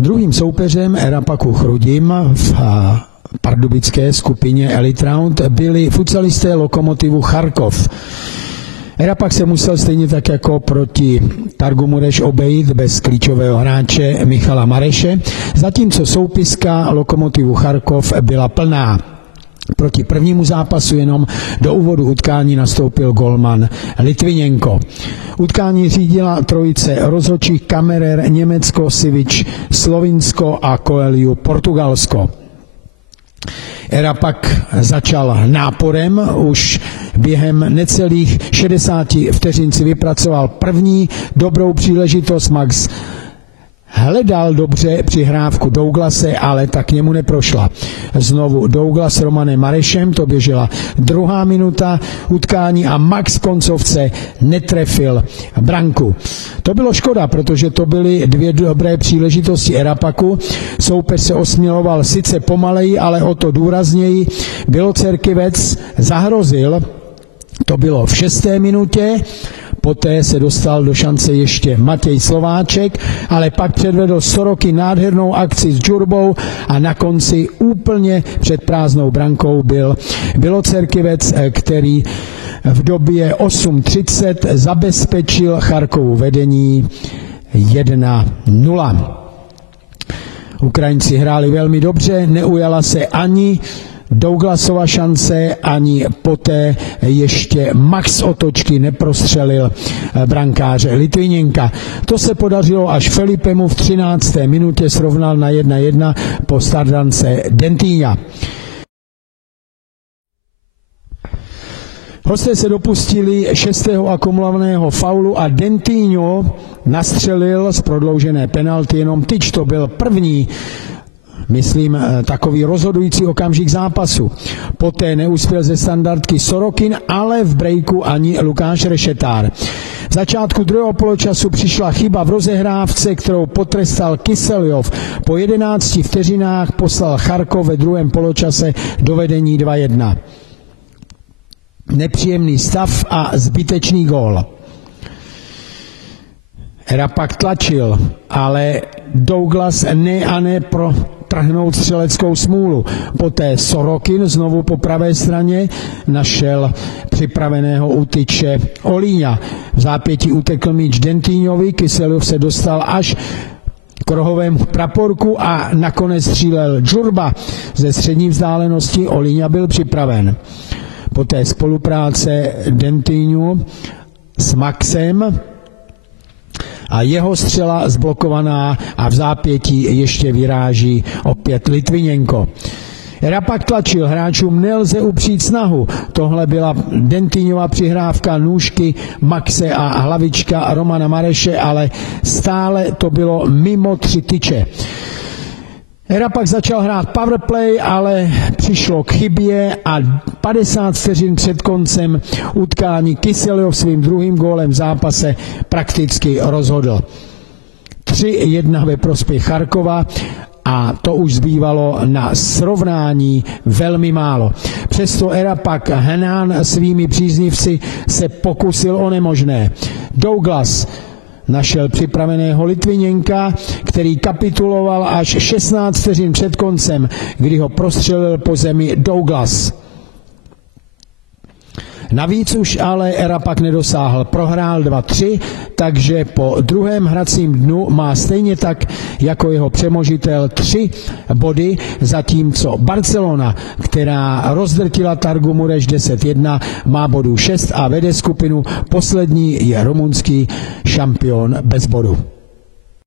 Druhým soupeřem Erapaku Chrudim v pardubické skupině Elite Round byli futsalisté Lokomotivu Charkov. Erapak se musel stejně tak jako proti Targu Mureš obejít bez klíčového hráče Michala Mareše, zatímco soupiska Lokomotivu Charkov byla plná. Proti prvnímu zápasu jenom do úvodu utkání nastoupil golman Litvinenko. Utkání řídila trojice rozhodčích Kammerer Německo, Sivič Slovinsko a Coelho Portugalsko. Erapak začal náporem, už během necelých 60 vteřin si vypracoval první dobrou příležitost. Max hledal dobře přihrávku Douglase, ale ta k němu neprošla. Znovu Douglas s Romanem Marešem, to běžela druhá minuta utkání a Max v koncovce netrefil branku. To bylo škoda, protože to byly dvě dobré příležitosti Erapaku. Soupeř se osměloval sice pomaleji, ale o to důrazněji. Bělocerkivec zahrozil, to bylo v 6. minutě, poté se dostal do šance ještě Matěj Slováček, ale pak předvedl Sorokin nádhernou akci s Džurbou a na konci úplně před prázdnou brankou byl Bělocerkivec, který v době 8:30 zabezpečil Charkovu vedení 1:0. Ukrajinci hráli velmi dobře, neujala se ani Douglasova šance, ani poté ještě Max otočky neprostřelil brankáře Litvinenka. To se podařilo, až Filipemu v 13. minutě srovnal na 1:1 po stardance Dentinha. Hosté se dopustili 6. akumulovaného faulu a Dentinho nastřelil z prodloužené penalty jenom tyč. To byl první, myslím, takový rozhodující okamžik zápasu. Poté neuspěl ze standardky Sorokin, ale v breaku ani Lukáš Rešetár. V začátku druhého poločasu přišla chyba v rozehrávce, kterou potrestal Kyselyov. Po 11 vteřinách poslal Charkov ve druhém poločase do vedení 2:1. Nepříjemný stav a zbytečný gól. Erapak tlačil, ale Douglas ne protrhnout střeleckou smůlu. Poté Sorokin znovu po pravé straně našel připraveného útyče Olíňa. V zápětí utekl míč Dentinhovi, Kyselyov se dostal až k rohovému praporku a nakonec střílel Džurba ze střední vzdálenosti. Olíňa byl připraven. Poté spolupráce Dentinhu s Maxem a jeho střela zblokovaná a v zápětí ještě vyráží opět Litvinenko. Erapak tlačil, hráčům nelze upřít snahu. Tohle byla Dentinhova přihrávka, nůžky Maxe a hlavička Romana Mareše, ale stále to bylo mimo 3 tyče. Erapak začal hrát powerplay, ale přišlo k chybě a 50 vteřin před koncem utkání Kyselyov svým druhým gólem v zápase prakticky rozhodl. 3:1 ve prospěch Charkova a to už zbývalo na srovnání velmi málo. Přesto Erapak hnán svými příznivci se pokusil o nemožné. Douglas našel připraveného Litvinenka, který kapituloval až 16 vteřin před koncem, kdy ho prostřelil po zemi Douglas. Navíc už ale Erapak nedosáhl, prohrál 2:3, takže po druhém hracím dnu má stejně tak jako jeho přemožitel 3 body, zatímco Barcelona, která rozdrtila Targu Mureš 10:1, má bodů 6 a vede skupinu. Poslední je rumunský šampion bez bodu.